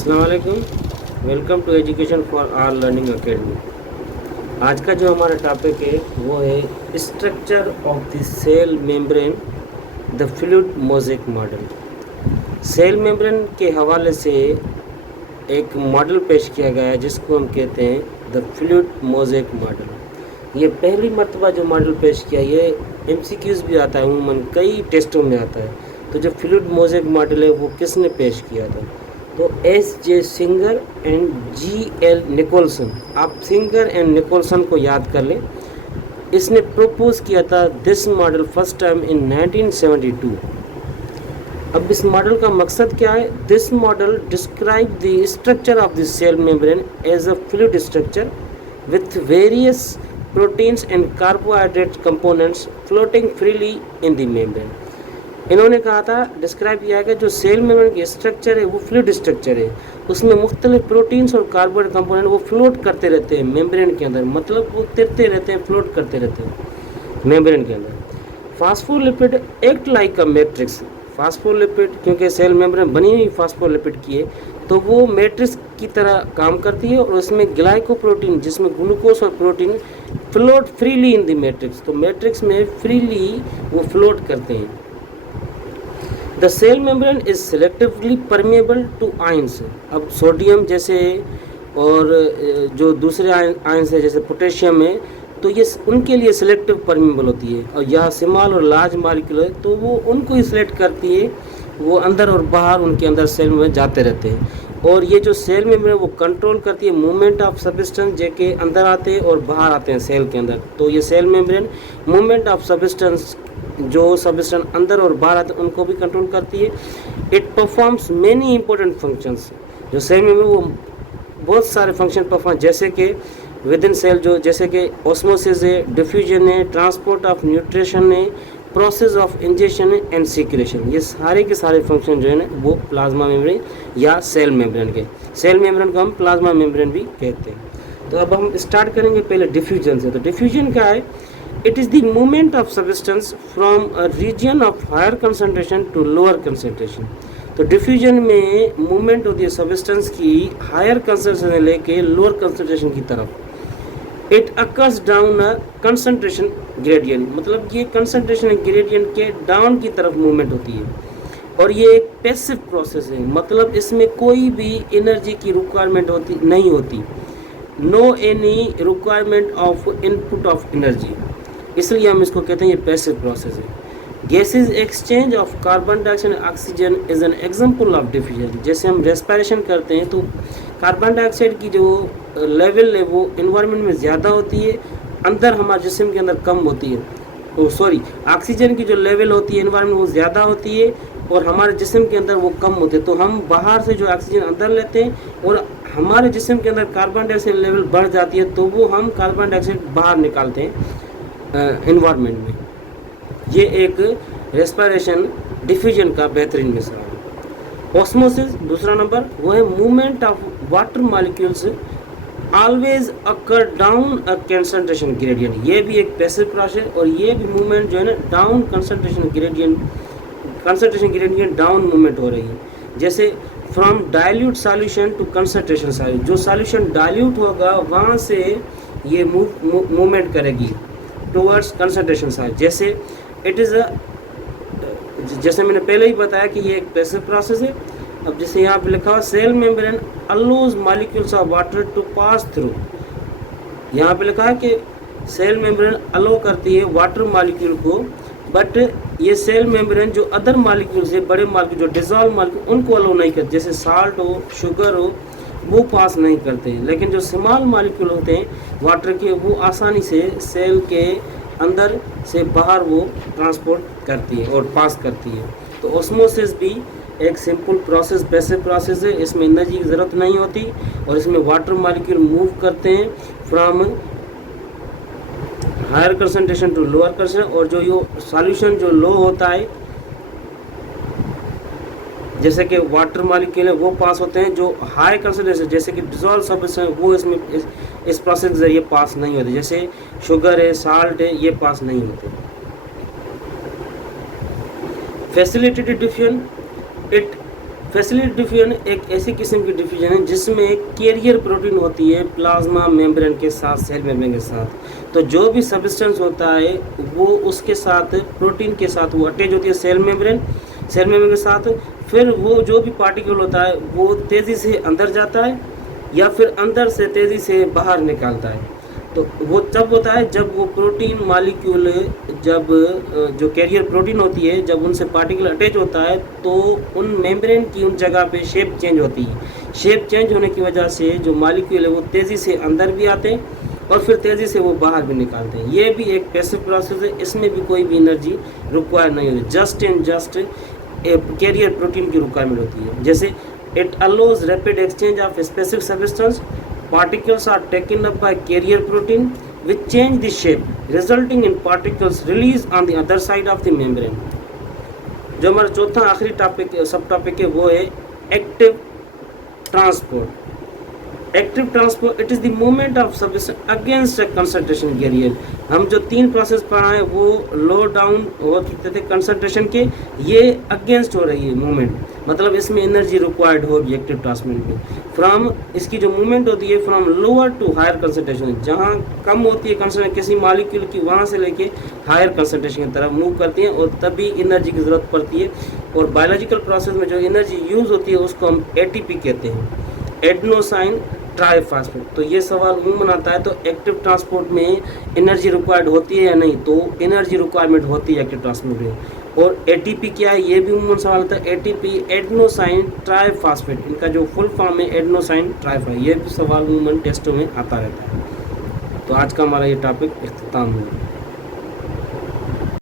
अस्सलाम वालेकुम। Welcome to education for all learning academy. आज का जो हमारा टॉपिक है वो है structure of the cell membrane, the fluid mosaic model. Cell membrane के हवाले से एक मॉडल पेश किया गया है जिसको हम कहते हैं द फ्लूइड मोज़ेक मॉडल। ये पहली मर्तबा जो मॉडल पेश किया, ये MCQs भी आता है, उमूमन कई टेस्टों में आता है। तो जो फ्लूइड मोज़ेक मॉडल है वो किसने पेश किया था? तो S.J. Singer and G.L. Nicolson. आप सिंगर एंड निकोलसन को याद कर लें। इसने प्रपोज किया था this model first time in 1972। अब इस मॉडल का मकसद क्या है? This model describe the structure of the cell membrane as a fluid structure with various proteins and carbohydrate components floating freely in the membrane. इन्होंने कहा था, डिस्क्राइब किया है कि जो सेल मेम्ब्रेन की स्ट्रक्चर है वो फ्लूइड स्ट्रक्चर है। उसमें मुख्तलिफ प्रोटीन्स और कार्बोहाइड्रेट कंपोनेंट वो फ्लोट करते रहते हैं मेम्ब्रेन के अंदर, मतलब वो तिरते रहते हैं, फ्लोट करते रहते हैं मेम्ब्रेन के अंदर। Phospholipid act like a matrix. Phospholipid, क्योंकि सेल मेम्ब्रेन बनी हुई फास्फोलिपिड की है, तो वो मैट्रिक्स की तरह काम करती है और उसमें ग्लाइकोप्रोटीन, जिसमें ग्लूकोज और protein float freely in the matrix. तो मैट्रिक्स में फ्रीली वो फ्लोट करते हैं। The cell membrane is selectively permeable to ions. अब सोडियम जैसे और जो दूसरे आयंस है जैसे पोटेशियम है, तो ये उनके लिए सेलेक्टिव परमेबल होती है। और यह स्मॉल और लार्ज मॉलिक्यूल है तो वो उनको ही सिलेक्ट करती है, वो अंदर और बाहर उनके अंदर सेल में जाते रहते हैं। और ये जो सेल मेम्ब्रेन वो कंट्रोल करती है मूवमेंट ऑफ सब्सटेंस जेके अंदर आते हैं और बाहर आते हैं सेल के अंदर। तो ये cell membrane movement of substance, जो सब्सटेंस अंदर और बाहर आते हैं उनको भी कंट्रोल करती है। It performs many important functions. जो सेल में वो बहुत सारे फंक्शन परफॉर्म, जैसे कि विद इन सेल, जो जैसे कि ऑस्मोसिस है, डिफ्यूजन है, ट्रांसपोर्ट ऑफ न्यूट्रिशन है, process of injection and secretion. ये सारे के सारे फंक्शन जो है ना वो प्लाज्मा मेम्ब्रेन या सेल मेम्ब्रेन के। सेल मेम्ब्रेन को हम प्लाज्मा मेम्ब्रेन भी कहते हैं। तो अब हम स्टार्ट करेंगे पहले डिफ्यूजन से। तो डिफ्यूजन क्या है? It is the movement of substance from a region of higher concentration to lower concentration। तो डिफ्यूजन में मूवमेंट होती है सब्सटेंस की हायर कंसंट्रेशन से लेके लोअर कंसंट्रेशन की तरफ। It occurs down a concentration gradient, मतलब ये कंसंट्रेशन ग्रेडियंट के डाउन की तरफ मूवमेंट होती है। और ये एक पैसिव प्रोसेस है, मतलब इसमें कोई भी एनर्जी की रिक्वायरमेंट नहीं होती। No any requirement of input of energy, इसलिए हम इसको कहते हैं ये पैसिव प्रोसेस है। Gases exchange of carbon dioxide and oxygen is an example of diffusion. जैसे हम रेस्पिरेशन करते हैं तो कार्बन डाइऑक्साइड की जो लेवल है वो एनवायरनमेंट में ज़्यादा होती है, अंदर हमारे जिस्म के अंदर कम होती है। ऑक्सीजन की जो लेवल होती है एनवायरनमेंट वो ज़्यादा होती है और हमारे जिस्म के अंदर वो कम होते हैं। तो हम बाहर से जो ऑक्सीजन अंदर लेते हैं और हमारे जिस्म के अंदर कार्बन डाइऑक्साइड लेवल बढ़ जाती है, तो वो हम कार्बन डाइऑक्साइड बाहर निकालते हैं एनवायरनमेंट में। ये एक रेस्पिरेशन डिफ्यूजन का बेहतरीन मिसाल है। ऑस्मोसिस दूसरा नंबर, वो है movement of water molecules always occur down a concentration gradient. ये भी एक पैसिव प्रोसेस और ये भी मूवमेंट जो है ना down concentration gradient down movement हो रही है। जैसे from dilute solution to concentration solution, जो सॉल्यूशन डाइल्यूट होगा वहाँ से ये मूवमेंट करेगी टुवर्ड्स कंसंट्रेशन साइड। जैसे इट इज़ अ, जैसे मैंने पहले ही बताया कि ये एक पैसिव प्रोसेस है। अब जैसे यहाँ पे लिखा हुआ cell membrane allows molecules of water to pass through. यहाँ पे लिखा है कि सेल मेम्ब्रेन अलो करती है वाटर मॉलिक्यूल को, बट ये सेल मेम्ब्रेन जो अदर मॉलिक्यूल्स है, बड़े मॉलिक्यूल जो डिजॉल्व मॉलिक्यूल, उनको अलो नहीं करती। जैसे साल्ट हो, शुगर हो, वो पास नहीं करते हैं। लेकिन जो स्मॉल मॉलिक्यूल होते हैं वाटर के, वो आसानी से सेल के अंदर से बाहर वो ट्रांसपोर्ट करती है और पास करती है। तो ऑस्मोसिस भी एक सिंपल प्रोसेस, पैसिव प्रोसेस है। इसमें एनर्जी की ज़रूरत नहीं होती और इसमें वाटर मॉलिक्यूल मूव करते हैं from higher concentration to lower concentration. और जो ये सॉल्यूशन जो लो होता है, जैसे कि वाटर मॉलिक्यूल है वो पास होते हैं। जो हाई कंसंट्रेशन जैसे कि डिजॉल्व सब्सटेंस वो इसमें इस प्रोसेस के जरिए पास नहीं होते। जैसे शुगर है, साल्ट है, ये पास नहीं होते। Facilitated diffusion, it facility diffusion एक ऐसी किस्म की डिफ्यूजन है जिसमें कैरियर प्रोटीन होती है प्लाज्मा मेम्ब्रेन के साथ, सेल मेम्ब्रेन के साथ। तो जो भी सब्सटेंस होता है वो उसके साथ, प्रोटीन के साथ वो अटैच होती है सेल मेम्ब्रेन के साथ। फिर वो जो भी पार्टिकल होता है वो तेज़ी से अंदर जाता है या फिर अंदर से तेज़ी से बाहर निकालता है। तो वो तब होता है जब वो प्रोटीन मालिक्यूल, जब जो कैरियर प्रोटीन होती है, जब उनसे पार्टिकल अटैच होता है तो उन मेम्ब्रेन की उन जगह पे शेप चेंज होती है। शेप चेंज होने की वजह से जो मालिक्यूल है वो तेज़ी से अंदर भी आते हैं और फिर तेज़ी से वो बाहर भी निकालते हैं। ये भी एक पैसिव प्रोसेस है, इसमें भी कोई भी एनर्जी रिक्वायर नहीं होती, just and just carrier protein की रिक्वायरमेंट होती है। जैसे it allows rapid exchange of specific substance, particles are taken up by carrier protein which change the shape resulting in particles released on the other side of the membrane। जो हमारा चौथा आखिरी topic, सब topic है, वो है active transport. Active transport it is the movement of substance against a concentration carrier. हम जो 3 प्रोसेस पढ़ाए वो लो डाउन होते थे कंसंट्रेशन के, ये अगेंस्ट हो रही है मूवमेंट, मतलब इसमें एनर्जी रिक्वायर्ड होगी एक्टिव ट्रांसपोर्ट में। फ्रॉम, इसकी जो मूवमेंट होती है from lower to higher concentration, जहाँ कम होती है कंसंट्रेशन किसी मॉलिक्यूल की, वहाँ से लेके हायर कंसंट्रेशन की तरफ मूव करती हैं और तभी एनर्जी की ज़रूरत पड़ती है। और बायोलॉजिकल प्रोसेस में जो एनर्जी यूज़ होती है उसको हम एटीपी कहते हैं, एडेनोसाइन ट्राइफॉस्फेट। तो ये सवाल उमूमन आता है, तो एक्टिव ट्रांसपोर्ट में एनर्जी रिक्वायर्ड होती है या नहीं? तो एनर्जी रिक्वायरमेंट होती है एक्टिव ट्रांसपोर्ट में। और एटीपी क्या है, ये भी उमूमन सवाल आता है। एटीपी एडेनोसाइन ट्राइफॉस्फेट, इनका जो फुल फॉर्म है एडेनोसाइन ट्राइफॉस्फेट, ये भी सवाल उमूमन टेस्टों में आता रहता है। तो आज का हमारा ये टॉपिक इख्तिताम हुआ।